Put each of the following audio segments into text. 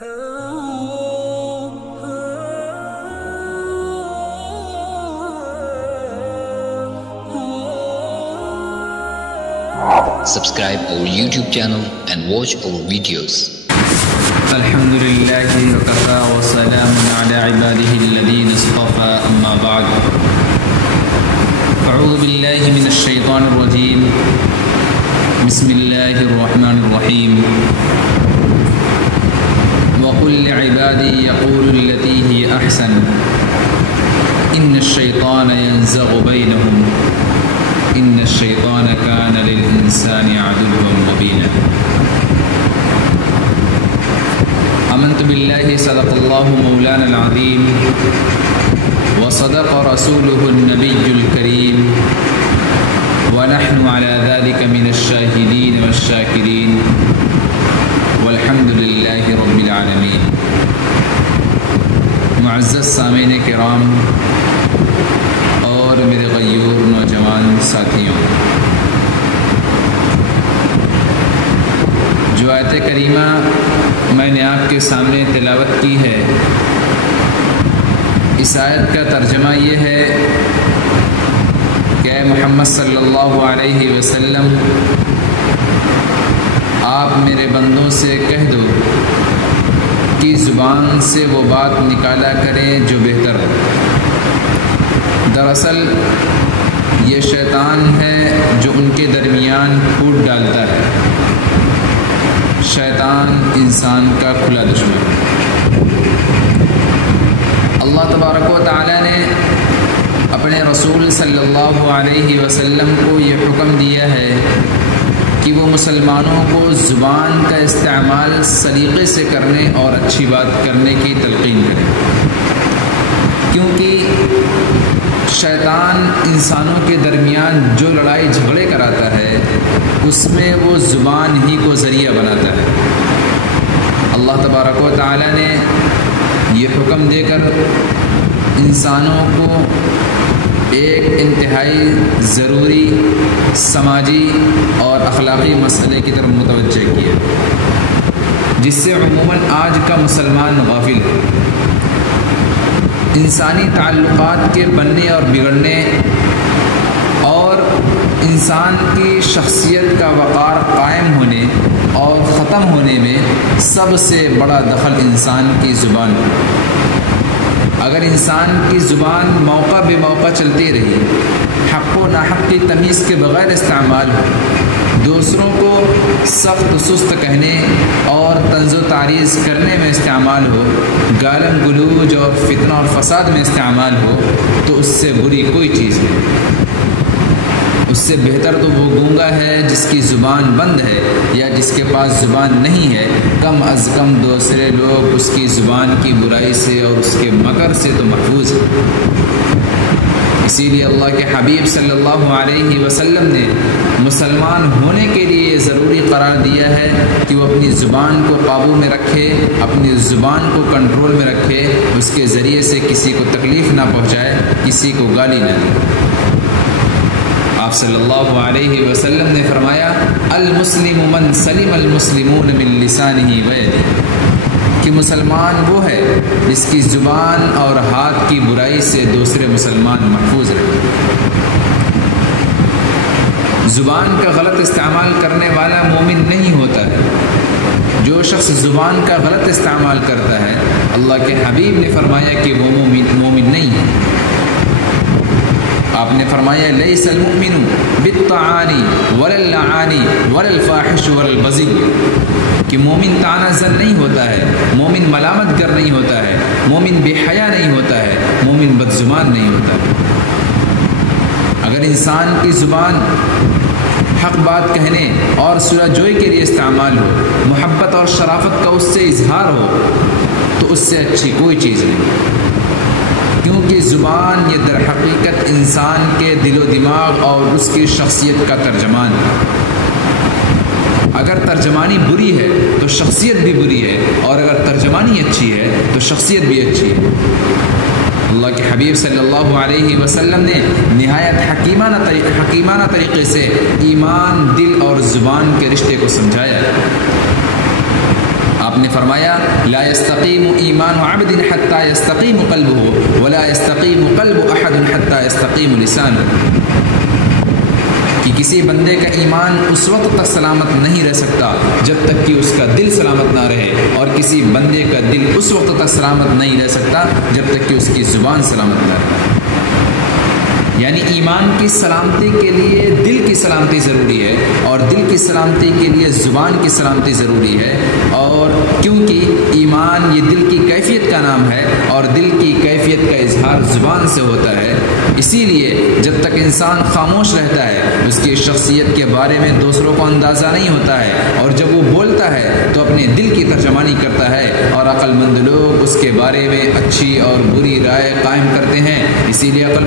Subscribe our YouTube channel and watch our videos. الحمد لله وكفى وسلام على عباده الذين اصطفى أما بعد أعوذ بالله من الشيطان الرجيم بسم الله الرحمن الرحيم وقل لعبادي يقولوا التي هي أحسن إن الشيطان ينزغ بينهم إن الشيطان كان للإنسان عدوا مبينا آمنت بالله صدق الله مولانا العظيم وصدق رسوله النبي الكريم ونحن على ذلك من الشاهدين والشاكرين والحمد لله رب العالمين. معزز سامعین کرام اور میرے غیور نوجوان ساتھیوں، جو آیت کریمہ میں نے آپ کے سامنے تلاوت کی ہے، اس آیت کا ترجمہ یہ ہے کہ اے محمد صلی اللہ علیہ وسلم، آپ میرے بندوں سے کہہ دو کہ زبان سے وہ بات نکالا کریں جو بہتر ہو۔ دراصل یہ شیطان ہے جو ان کے درمیان پھوٹ ڈالتا ہے۔ شیطان انسان کا کھلا دشمن۔ اللہ تبارک و تعالی نے اپنے رسول صلی اللہ علیہ وسلم کو یہ حکم دیا ہے کہ وہ مسلمانوں کو زبان کا استعمال سلیقے سے کرنے اور اچھی بات کرنے کی تلقین کرے، کیونکہ شیطان انسانوں کے درمیان جو لڑائی جھگڑے کراتا ہے اس میں وہ زبان ہی کو ذریعہ بناتا ہے۔ اللہ تبارک و تعالی نے یہ حکم دے کر انسانوں کو ایک انتہائی ضروری سماجی اور اخلاقی مسئلے کی طرف متوجہ کیا، جس سے عموماً آج کا مسلمان غافل ہے۔ انسانی تعلقات کے بننے اور بگڑنے اور انسان کی شخصیت کا وقار قائم ہونے اور ختم ہونے میں سب سے بڑا دخل انسان کی زبان ہے۔ اگر انسان کی زبان موقع بے موقع چلتی رہی، حق و ناحق کی تمیز کے بغیر استعمال ہو، دوسروں کو سخت سست کہنے اور طنز و تعریض کرنے میں استعمال ہو، گالم گلوج اور فتنہ اور فساد میں استعمال ہو، تو اس سے بری کوئی چیز نہیں۔ اس سے بہتر تو وہ گونگا ہے جس کی زبان بند ہے یا جس کے پاس زبان نہیں ہے، کم از کم دوسرے لوگ اس کی زبان کی برائی سے اور اس کے مکر سے تو محفوظ ہیں۔ اسی لیے اللہ کے حبیب صلی اللہ علیہ وسلم نے مسلمان ہونے کے لیے یہ ضروری قرار دیا ہے کہ وہ اپنی زبان کو قابو میں رکھے، اپنی زبان کو کنٹرول میں رکھے، اس کے ذریعے سے کسی کو تکلیف نہ پہنچائے، کسی کو گالی نہ دے۔ آپ صلی اللہ علیہ وسلم نے فرمایا، المسلم من سلم المسلمون من لسانہ ویدہ، کہ مسلمان وہ ہے جس کی زبان اور ہاتھ کی برائی سے دوسرے مسلمان محفوظ رہے۔ زبان کا غلط استعمال کرنے والا مومن نہیں ہوتا ہے۔ جو شخص زبان کا غلط استعمال کرتا ہے، اللہ کے حبیب نے فرمایا کہ وہ مومن نہیں ہے۔ آپ نے فرمایا، لیس المؤمن بالطعان ولا اللعان ولا الفاحش ولا البذی، کہ مومن طعنہ زن نہیں ہوتا ہے، مومن ملامت گر نہیں ہوتا ہے، مومن بے حیا نہیں ہوتا ہے، مومن بدزبان نہیں ہوتا ہے۔ اگر انسان کی زبان حق بات کہنے اور صلح جوئی کے لیے استعمال ہو، محبت اور شرافت کا اس سے اظہار ہو، تو اس سے اچھی کوئی چیز نہیں، کیونکہ زبان یہ در حقیقت انسان کے دل و دماغ اور اس کی شخصیت کا ترجمان ہے۔ اگر ترجمانی بری ہے تو شخصیت بھی بری ہے، اور اگر ترجمانی اچھی ہے تو شخصیت بھی اچھی ہے۔ اللہ کے حبیب صلی اللہ علیہ وسلم نے نہایت حکیمانہ طریقے سے ایمان، دل اور زبان کے رشتے کو سمجھایا۔ آپ نے فرمایا لا يستقیم ایمان عبد حتی يستقیم قلبه ولا يستقیم قلب احد حتی يستقیم لسانه، کہ کسی بندے کا ایمان اس وقت تک سلامت نہیں رہ سکتا جب تک کہ اس کا دل سلامت نہ رہے، اور کسی بندے کا دل اس وقت تک سلامت نہیں رہ سکتا جب تک کہ اس کی زبان سلامت نہ رہے۔ یعنی ایمان کی سلامتی کے لیے دل کی سلامتی ضروری ہے، اور دل کی سلامتی کے لیے زبان کی سلامتی ضروری ہے، اور کیونکہ ایمان یہ دل کی کیفیت کا نام ہے اور دل کی کیفیت کا اظہار زبان سے ہوتا ہے، اسی لیے جب تک انسان خاموش رہتا ہے اس کی شخصیت کے بارے میں دوسروں کو اندازہ نہیں ہوتا ہے، اور جب وہ بولتا ہے تو اپنے دل کی ترجمانی کرتا ہے، اور عقل مند لوگ اس کے بارے میں اچھی اور بری رائے قائم کرتے ہیں۔ اسی لیے عقل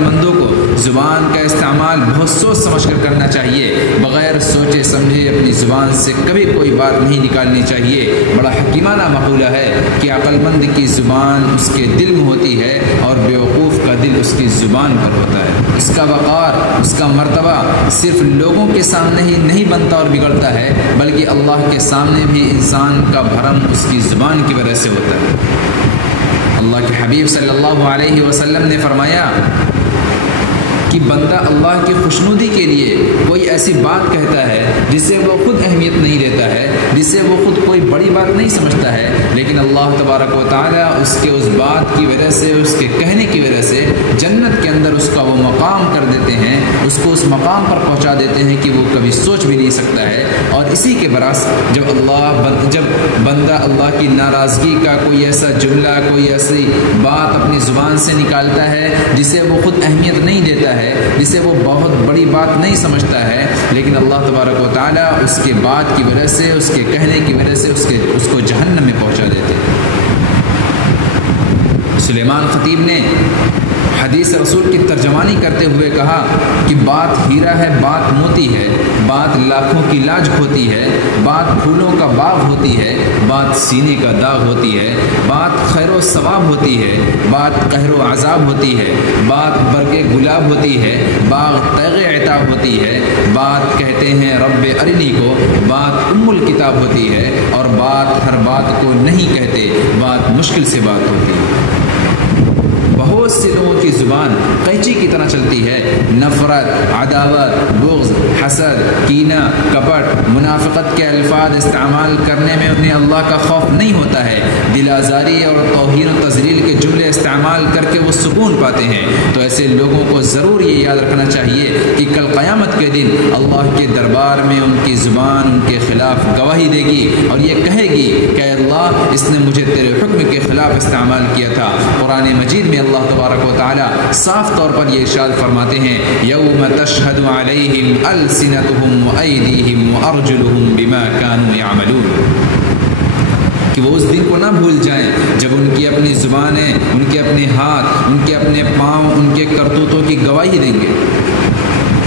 مندوں کو زبان کا استعمال بہت سوچ سمجھ کر کرنا چاہیے، بغیر سوچے سمجھے اپنی زبان سے کبھی کوئی بات نہیں نکالنی چاہیے۔ بڑا حکیمانہ مقولہ ہے کہ عقل مند کی زبان اس کے دل میں ہوتی ہے اور بیوقوف کا دل اس کی زبان پر ہوتا ہے۔ اس کا وقار، اس کا مرتبہ صرف لوگوں کے سامنے ہی نہیں بنتا اور بگڑتا ہے، بلکہ اللہ کے سامنے بھی انسان کا بھرم اس کی زبان کی وجہ سے ہوتا ہے۔ اللہ کے حبیب صلی اللہ علیہ وسلم نے فرمایا کہ بندہ اللہ کی خوشنودی کے لیے کوئی ایسی بات کہتا ہے جسے وہ خود اہمیت نہیں دیتا ہے، جسے وہ خود کوئی بڑی بات نہیں سمجھتا ہے، لیکن اللہ تبارک و تعالیٰ اس کے اس بات کی وجہ سے، اس کے کہنے کی وجہ سے جنت کے اندر اس کا وہ مقام کر دیتے ہیں، اس کو اس مقام پر پہنچا دیتے ہیں کہ وہ کبھی سوچ بھی نہیں سکتا ہے۔ اور اسی کے برعکس جب بندہ اللہ کی ناراضگی کا کوئی ایسا جملہ، کوئی ایسی بات اپنی زبان سے نکالتا ہے جسے وہ خود اہمیت نہیں دیتا ہے، جسے وہ بہت بڑی بات نہیں سمجھتا ہے، لیکن اللہ تبارک و تعالیٰ اس کے بات کی وجہ سے، اس کے کہنے کی وجہ سے اس کو جہنم میں پہنچا دیتے ہیں۔ سلیمان خطیب نے حدیث رسول کی ترجمانی کرتے ہوئے کہا کہ بات ہیرا ہے، بات موتی ہے، بات لاکھوں کی لاج ہوتی ہے، بات پھولوں کا باغ ہوتی ہے، بات سینے کا داغ ہوتی ہے، بات خیر و ثواب ہوتی ہے، بات قہر و عذاب ہوتی ہے، بات برگ گلاب ہوتی ہے، باغ تیغ عتاب ہوتی ہے، بات کہتے ہیں رب ارنی کو، بات ام الکتاب ہوتی ہے، اور بات ہر بات کو نہیں کہتے، بات مشکل سے بات ہوتی ہے۔ بہت سے لوگوں کی زبان قینچی کی طرح چلتی ہے، نفرت، عداوت، بغض، حسد، کینہ، کپٹ، منافقت کے الفاظ استعمال کرنے میں انہیں اللہ کا خوف نہیں ہوتا ہے، دل آزاری اور توہین و تذلیل کے جملے استعمال کر کے وہ سکون پاتے ہیں۔ تو ایسے لوگوں کو ضرور یہ یاد رکھنا چاہیے کہ کل قیامت کے دن اللہ کے دربار میں ان کی زبان ان کے خلاف گواہی دے گی اور یہ کہے گی کہ اے اللہ، اس نے مجھے تیرے حکم کے خلاف استعمال کیا تھا۔ قرآن مجید میں اللہ تبارک و تعالیٰ صاف طور پر یہ ارشاد فرماتے ہیں یوم تشہد علیہم السنتہم وایدیہم وارجلہم بما کانوا یعملون، کہ وہ اس دن کو نہ بھول جائیں جب ان کی اپنی زبانیں، ان کے اپنے ہاتھ، ان کے اپنے پاؤں ان کے کرتوتوں کی گواہی دیں گے۔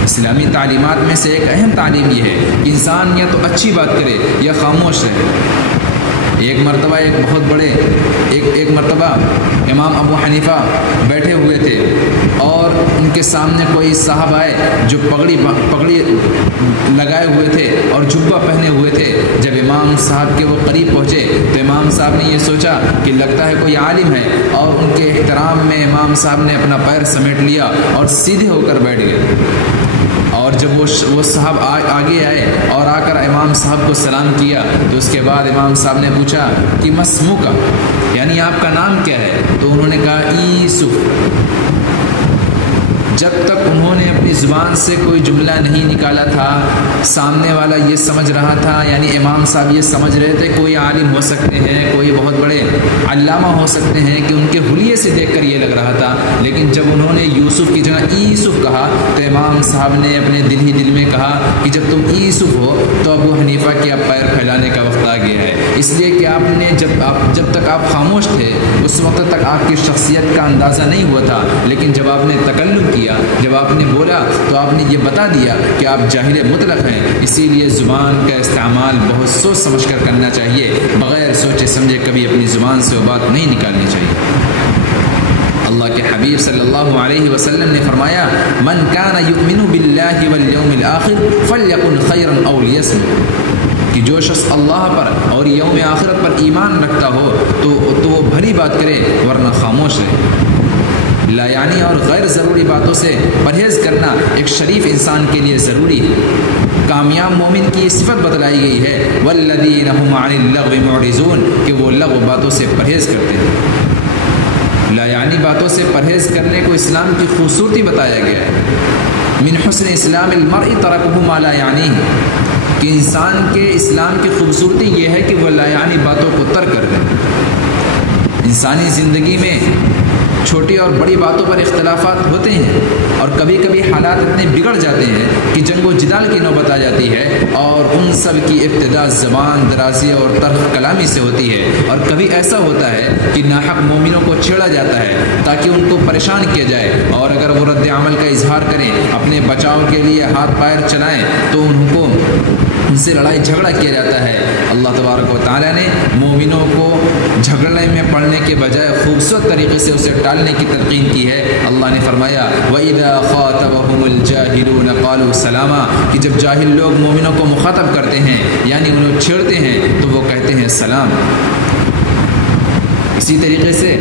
اسلامی تعلیمات میں سے ایک اہم تعلیم یہ ہے کہ انسان یا تو اچھی بات کرے یا خاموش رہے۔ ایک مرتبہ امام ابو حنیفہ بیٹھے ہوئے تھے اور ان کے سامنے کوئی صاحب آئے جو پگڑی لگائے ہوئے تھے اور جبہ پہنے ہوئے تھے۔ جب امام صاحب کے وہ قریب پہنچے تو امام صاحب نے یہ سوچا کہ لگتا ہے کوئی عالم ہے، اور ان کے احترام میں امام صاحب نے اپنا پیر سمیٹ لیا اور سیدھے ہو کر بیٹھ گئے۔ اور جب وہ صاحب آگے آئے اور آ کر امام صاحب کو سلام کیا تو اس کے بعد امام صاحب نے پوچھا کہ مسمو کا، یعنی آپ کا نام کیا ہے؟ تو انہوں نے کہا یوسف۔ جب تک انہوں نے اپنی زبان سے کوئی جملہ نہیں نکالا تھا، سامنے والا یہ سمجھ رہا تھا، یعنی امام صاحب یہ سمجھ رہے تھے کوئی عالم ہو سکتے ہیں، کوئی بہت بڑے علامہ ہو سکتے ہیں، کہ ان کے حلیے سے دیکھ کر یہ لگ رہا تھا۔ لیکن جب انہوں نے یوسف کی جگہ یوسف کہا تو امام صاحب نے اپنے دل ہی دل میں کہا کہ جب تم یوسف ہو تو ابو حنیفہ کے اب پیر پھیلانے کا وقت آ گیا ہے، اس لیے کہ آپ نے جب تک آپ خاموش تھے اس وقت تک آپ کی شخصیت کا اندازہ نہیں ہوا تھا، لیکن جب آپ نے تکلم کیا، جب آپ نے بولا تو آپ نے یہ بتا دیا کہ آپ جاہل مطلق ہیں۔ اسی لیے زبان کا استعمال بہت سوچ سمجھ کر کرنا چاہیے، بغیر سوچے سمجھے کبھی اپنی زبان سے وہ بات نہیں نکالنی چاہیے۔ اللہ کے حبیب صلی اللہ علیہ وسلم نے فرمایا من کان یؤمن باللہ والیوم الآخر فلیکن خیرا او لیصمت، کہ کہ جو شخص اللہ پر اور یوم آخرت پر ایمان رکھتا ہو تو وہ بھلی بات کرے ورنہ خاموش رہے۔ لا یعنی اور غیر ضروری باتوں سے پرہیز کرنا ایک شریف انسان کے لیے ضروری ہے۔ کامیاب مومن کی یہ صفت بتلائی گئی ہے والذین هم عن اللغو معرضون، کہ وہ لغو باتوں سے پرہیز کرتے ہیں۔ لا یعنی باتوں سے پرہیز کرنے کو اسلام کی خوبصورتی بتایا گیا ہے۔ من حسن اسلام المرء ترکہ ما لا یعنی، کہ انسان کے اسلام کی خوبصورتی یہ ہے کہ وہ لا یعنی باتوں کو ترک کر دے۔ انسانی زندگی میں چھوٹی اور بڑی باتوں پر اختلافات ہوتے ہیں، اور کبھی کبھی حالات اتنے بگڑ جاتے ہیں کہ جنگ و جدال کی نوبت آ جاتی ہے، اور ان سب کی ابتدا زبان درازی اور تلخ کلامی سے ہوتی ہے۔ اور کبھی ایسا ہوتا ہے کہ ناحق مومنوں کو چھیڑا جاتا ہے تاکہ ان کو پریشان کیا جائے، اور اگر وہ رد عمل کا اظہار کریں، اپنے بچاؤ کے لیے ہاتھ پیر چلائیں، تو ان سے لڑائی جھگڑا کیا جاتا ہے۔ اللہ تبارک و تعالیٰ نے مومنوں کو جھگڑنے میں پڑنے کے بجائے خوبصورت طریقے سے اسے ٹالنے کی تلقین کی ہے۔ اللہ نے فرمایا وَإِذَا خَاطَبَهُمُ الْجَاهِلُونَ قَالُوا سَلَامًا، کہ جب جاہل لوگ مومنوں کو مخاطب کرتے ہیں یعنی انہیں چھیڑتے ہیں تو وہ کہتے ہیں سلام۔ اسی طریقے سے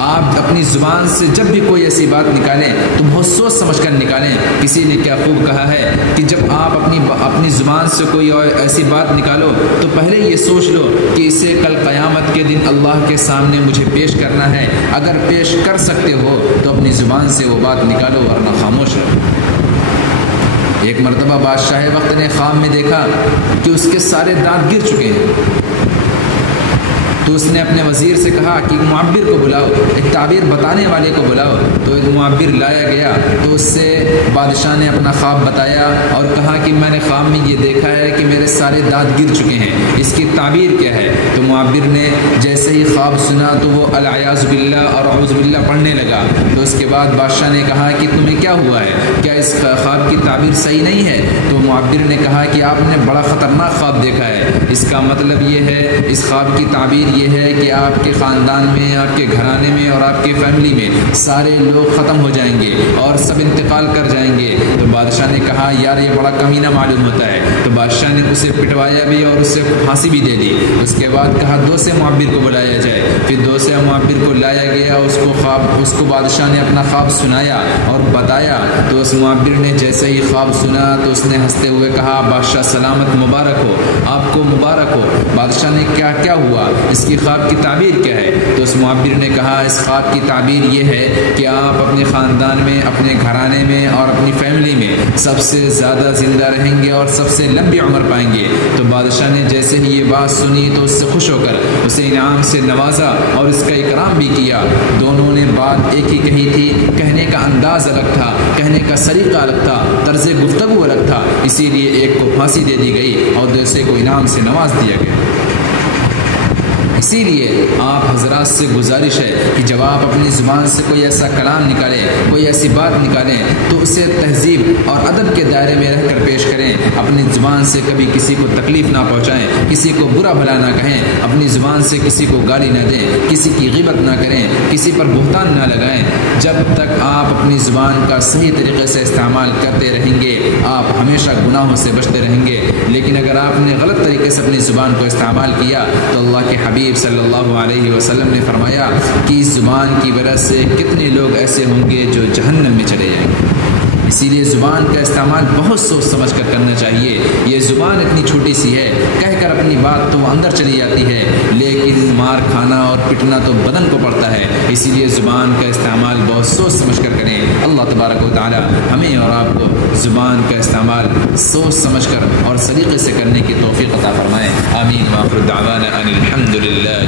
آپ اپنی زبان سے جب بھی کوئی ایسی بات نکالیں تو بہت سوچ سمجھ کر نکالیں۔ کسی نے کیا خوب کہا ہے کہ جب آپ اپنی زبان سے کوئی ایسی بات نکالو تو پہلے یہ سوچ لو کہ اسے کل قیامت کے دن اللہ کے سامنے مجھے پیش کرنا ہے۔ اگر پیش کر سکتے ہو تو اپنی زبان سے وہ بات نکالو ورنہ خاموش رہو۔ ایک مرتبہ بادشاہ وقت نے خواب میں دیکھا کہ اس کے سارے دانت گر چکے ہیں، تو اس نے اپنے وزیر سے کہا کہ ایک معبر کو بلاؤ، ایک تعبیر بتانے والے کو بلاؤ۔ تو ایک معبر لایا گیا، تو اس سے بادشاہ نے اپنا خواب بتایا اور کہا کہ میں نے خواب میں یہ دیکھا ہے کہ میرے سارے دانت گر چکے ہیں، اس کی تعبیر کیا ہے؟ تو معبر نے جیسے ہی خواب سنا تو وہ الاعوذ باللہ اور اعوذ باللہ پڑھنے لگا۔ تو اس کے بعد بادشاہ نے کہا کہ تمہیں کیا ہوا ہے، کیا اس خواب کی تعبیر صحیح نہیں ہے؟ تو معبر نے کہا کہ آپ نے بڑا خطرناک خواب دیکھا ہے، اس کا مطلب یہ ہے، اس خواب کی تعبیر یہ ہے کہ آپ کے خاندان میں، آپ کے گھرانے میں اور آپ کی فیملی میں سارے لوگ ختم ہو جائیں گے اور سب انتقال کر جائیں گے۔ تو بادشاہ نے کہا یار یہ بڑا کمینہ معلوم ہوتا ہے۔ تو بادشاہ نے اسے پٹوایا بھی اور اسے پھانسی بھی دے دی۔ اس کے بعد کہا دوسرے معبر کو بلایا جائے۔ پھر دوسرے معبر کو لایا گیا، اس کو بادشاہ نے اپنا خواب سنایا اور بتایا۔ تو اس معبر نے جیسے ہی خواب سنا تو اس نے ہنستے ہوئے کہا بادشاہ سلامت، مبارک ہو، آپ کو مبارک ہو۔ بادشاہ نے کیا ہوا، اس کی خواب کی تعبیر کیا ہے؟ تو اس معبر نے کہا اس خواب کی تعبیر یہ ہے کہ آپ اپنے خاندان میں، اپنے گھرانے میں اور اپنی فیملی میں سب سے زیادہ زندہ رہیں گے اور سب سے لمبی عمر پائیں گے۔ تو بادشاہ نے جیسے ہی یہ بات سنی تو اس سے خوش ہو کر اسے انعام سے نوازا اور اس کا اکرام بھی کیا۔ دونوں نے بات ایک ہی کہی تھی، کہنے کا انداز الگ تھا، کہنے کا سلیقہ الگ تھا، طرز گفتگو الگ تھا، اسی لیے ایک کو پھانسی دے دی گئی اور دوسرے کو انعام سے نواز دیا گیا۔ اسی لیے آپ حضرات سے گزارش ہے کہ جب آپ اپنی زبان سے کوئی ایسا کلام نکالیں، کوئی ایسی بات نکالیں تو اسے تہذیب اور ادب کے دائرے میں رہ کر پیش کریں۔ اپنی زبان سے کبھی کسی کو تکلیف نہ پہنچائیں، کسی کو برا بھلا نہ کہیں، اپنی زبان سے کسی کو گالی نہ دیں، کسی کی غیبت نہ کریں، کسی پر بہتان نہ لگائیں۔ جب تک آپ اپنی زبان کا صحیح طریقے سے استعمال کرتے رہیں گے آپ ہمیشہ گناہوں سے بچتے رہیں گے۔ لیکن اگر آپ نے غلط طریقے سے اپنی زبان کو استعمال کیا تو اللہ کے حبیب صلی اللہ علیہ وسلم نے فرمایا کہ اس زبان کی وجہ سے کتنے لوگ ایسے ہوں گے جو جہنم میں چلے جائیں گے۔ اسی لیے زبان کا استعمال بہت سوچ سمجھ کر کرنا چاہیے۔ یہ زبان اتنی چھوٹی سی ہے، کہہ کر اپنی بات تو وہ اندر چلی جاتی ہے، لیکن مار کھانا اور پٹنا تو بدن کو پڑتا ہے۔ اسی لیے زبان کا استعمال بہت سوچ سمجھ کر کریں۔ اللہ تبارک و تعالی ہمیں اور آپ کو زبان کا استعمال سوچ سمجھ کر اور سلیقے سے کرنے کی توفیق عطا فرمائے۔ آمین۔ وآخر دعوانا ان الحمد للہ